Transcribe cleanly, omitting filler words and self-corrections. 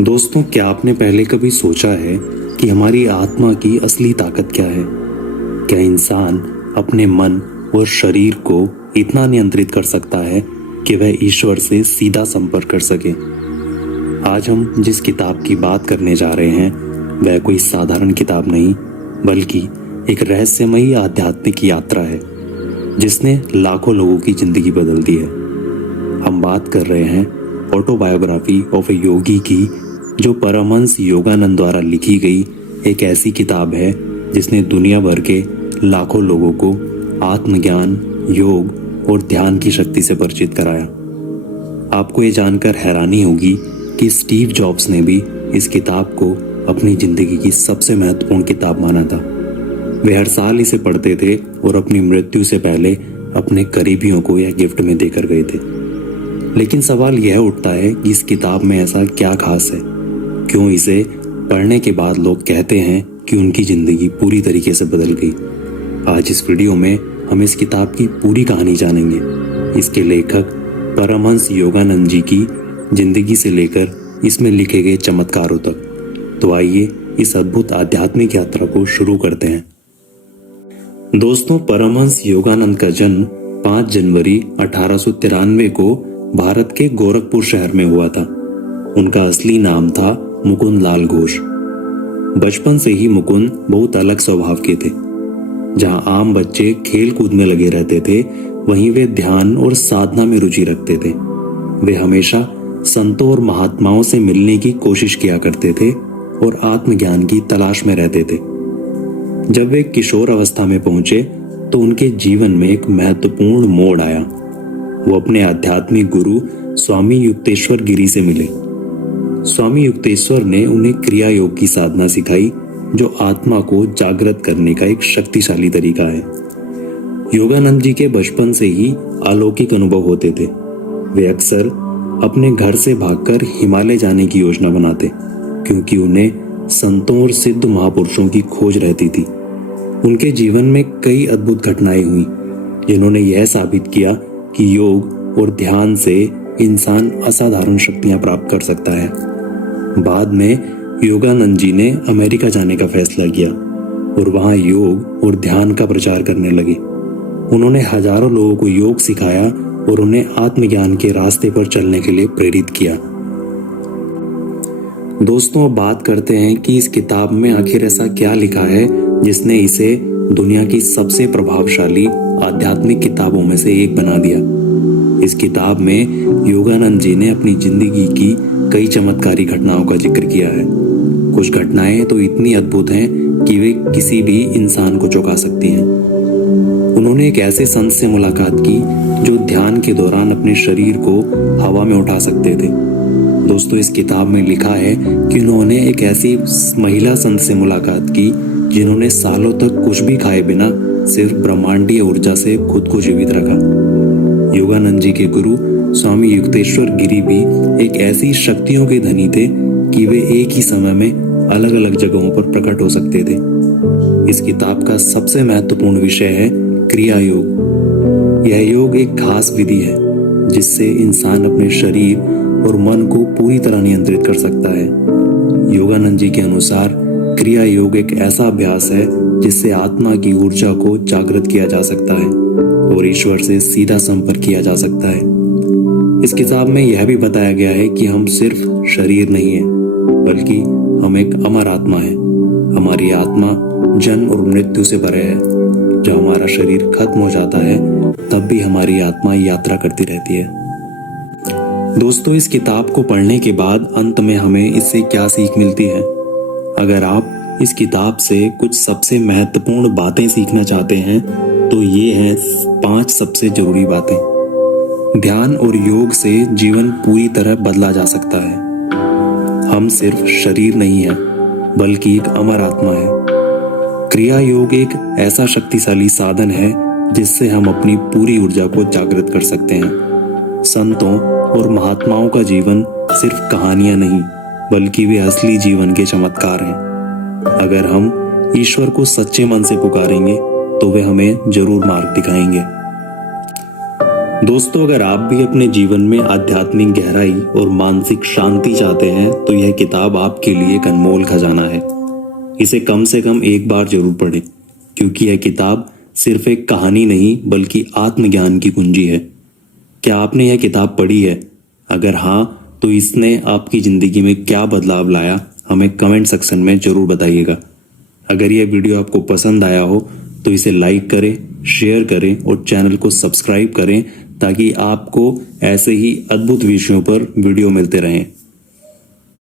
दोस्तों, क्या आपने पहले कभी सोचा है कि हमारी आत्मा की असली ताकत क्या है? क्या इंसान अपने मन और शरीर को इतना नियंत्रित कर सकता है कि वह ईश्वर से सीधा संपर्क कर सके? आज हम जिस किताब की बात करने जा रहे हैं वह कोई साधारण किताब नहीं, बल्कि एक रहस्यमयी आध्यात्मिक यात्रा है जिसने लाखों लोगों की जिंदगी बदल दी है। हम बात कर रहे हैं ऑटोबायोग्राफी ऑफ ए योगी की, जो परमहंस योगानंद द्वारा लिखी गई एक ऐसी किताब है जिसने दुनिया भर के लाखों लोगों को आत्मज्ञान, योग और ध्यान की शक्ति से परिचित कराया। आपको ये जानकर हैरानी होगी कि स्टीव जॉब्स ने भी इस किताब को अपनी जिंदगी की सबसे महत्वपूर्ण किताब माना था। वे हर साल इसे पढ़ते थे और अपनी मृत्यु से पहले अपने करीबियों को यह गिफ्ट में देकर गए थे। लेकिन सवाल यह उठता है कि इस किताब में ऐसा क्या खास है? क्यों इसे पढ़ने के बाद लोग कहते हैं कि उनकी जिंदगी पूरी तरीके से बदल गई? आज इस वीडियो में हम इस किताब की पूरी कहानी जानेंगे, इसके लेखक परमहंस योगानंद जी की जिंदगी से लेकर इसमें लिखे गए चमत्कारों तक। तो आइए इस अद्भुत आध्यात्मिक यात्रा को शुरू करते हैं। दोस्तों, परमहंस योगानंद का जन्म 5 जनवरी 1893 को भारत के गोरखपुर शहर में हुआ था। उनका असली नाम था मुकुंद लाल घोष। बचपन से ही मुकुंद बहुत अलग स्वभाव के थे। जहां आम बच्चे खेल कूद में लगे रहते थे, वहीं वे ध्यान और साधना में रुचि रखते थे। वे हमेशा संतों और महात्माओं से मिलने की कोशिश किया करते थे और आत्मज्ञान की तलाश में रहते थे। जब वे किशोर अवस्था में पहुंचे तो उनके जीवन में एक महत्वपूर्ण मोड़ आया। वो अपने आध्यात्मिक गुरु स्वामी युक्तेश्वर गिरी से मिले। स्वामी युक्तेश्वर ने उन्हें क्रिया योग की साधना सिखाई, जो आत्मा को जागृत करने का एक शक्तिशाली तरीका है। योगानंद जी के बचपन से ही अलौकिक अनुभव होते थे। वे अक्सर अपने घर से भागकर हिमालय जाने की योजना बनाते, क्योंकि उन्हें संतों और सिद्ध महापुरुषों की खोज रहती थी। उनके जीवन में कई अद्भुत घटनाएं हुई, जिन्होंने यह साबित किया कि योग और ध्यान से इंसान असाधारण शक्तियां प्राप्त कर सकता है। बाद में योगानंद जी ने अमेरिका जाने का फैसला किया और वहां योग और ध्यान का प्रचार करने लगे। उन्होंने हजारों लोगों को योग सिखाया और उन्हें आत्मज्ञान के रास्ते पर चलने के लिए प्रेरित किया। दोस्तों, अब बात करते हैं कि इस किताब में आखिर ऐसा क्या लिखा है जिसने इसे दुनिया की सबसे प्रभावशाली आध्यात्मिक किताबों में से एक बना दिया। इस किताब में योगानंद जी ने अपनी जिंदगी की कई चमत्कारी घटनाओं का जिक्र किया है। कुछ घटनाएं तो इतनी अद्भुत हैं कि वे किसी भी इंसान को चौंका सकती हैं। उन्होंने एक ऐसे संत से मुलाकात की जो ध्यान के दौरान अपने शरीर को हवा में उठा सकते थे। दोस्तों, इस किताब में लिखा है कि उन्होंने एक ऐसी महिला संत से मुलाकात की जिन्होंने सालों तक कुछ भी खाए बिना सिर्फ ब्रह्मांडीय ऊर्जा से खुद को जीवित रखा। योगानंद जी के गुरु स्वामी युक्तेश्वर गिरी भी एक ऐसी शक्तियों के धनी थे कि वे एक ही समय में अलग अलग जगहों पर प्रकट हो सकते थे। इस किताब का सबसे महत्वपूर्ण विषय है क्रिया योग। यह योग एक खास विधि है जिससे इंसान अपने शरीर और मन को पूरी तरह नियंत्रित कर सकता है। योगानंद जी के अनुसार क्रिया योग एक ऐसा अभ्यास है जिससे आत्मा की ऊर्जा को जागृत किया जा सकता है और ईश्वर से सीधा संपर्क किया जा सकता है। इस किताब में यह भी बताया गया है कि हम सिर्फ शरीर नहीं है, बल्कि हम एक अमर आत्मा है। हमारी आत्मा जन्म और मृत्यु से परे है। जब हमारा शरीर खत्म हो जाता है तब भी हमारी आत्मा यात्रा करती रहती है। दोस्तों, इस किताब को पढ़ने के बाद अंत में हमें इससे क्या सीख मिलती है? अगर आप इस किताब से कुछ सबसे महत्वपूर्ण बातें सीखना चाहते हैं तो ये हैं 5 सबसे जरूरी बातें। ध्यान और योग से जीवन पूरी तरह बदला जा सकता है। हम सिर्फ शरीर नहीं है, बल्कि एक अमर आत्मा है। क्रिया योग एक ऐसा शक्तिशाली साधन है जिससे हम अपनी पूरी ऊर्जा को जागृत कर सकते हैं। संतों और महात्माओं का जीवन सिर्फ कहानियां नहीं, बल्कि वे असली जीवन के चमत्कार हैं। अगर हम ईश्वर को सच्चे मन से पुकारेंगे तो वे हमें जरूर मार्ग दिखाएंगे। दोस्तों, अगर आप भी अपने जीवन में आध्यात्मिक गहराई और मानसिक शांति चाहते हैं तो यह किताब आपके लिए एक अनमोल खजाना है। इसे कम से कम एक बार जरूर पढ़ें, क्योंकि यह किताब सिर्फ एक कहानी नहीं बल्कि आत्मज्ञान की कुंजी है। क्या आपने यह किताब पढ़ी है? अगर हाँ, तो इसने आपकी जिंदगी में क्या बदलाव लाया, हमें कमेंट सेक्शन में जरूर बताइएगा। अगर यह वीडियो आपको पसंद आया हो तो इसे लाइक करें, शेयर करें और चैनल को सब्सक्राइब करें, ताकि आपको ऐसे ही अद्भुत विषयों पर वीडियो मिलते रहें।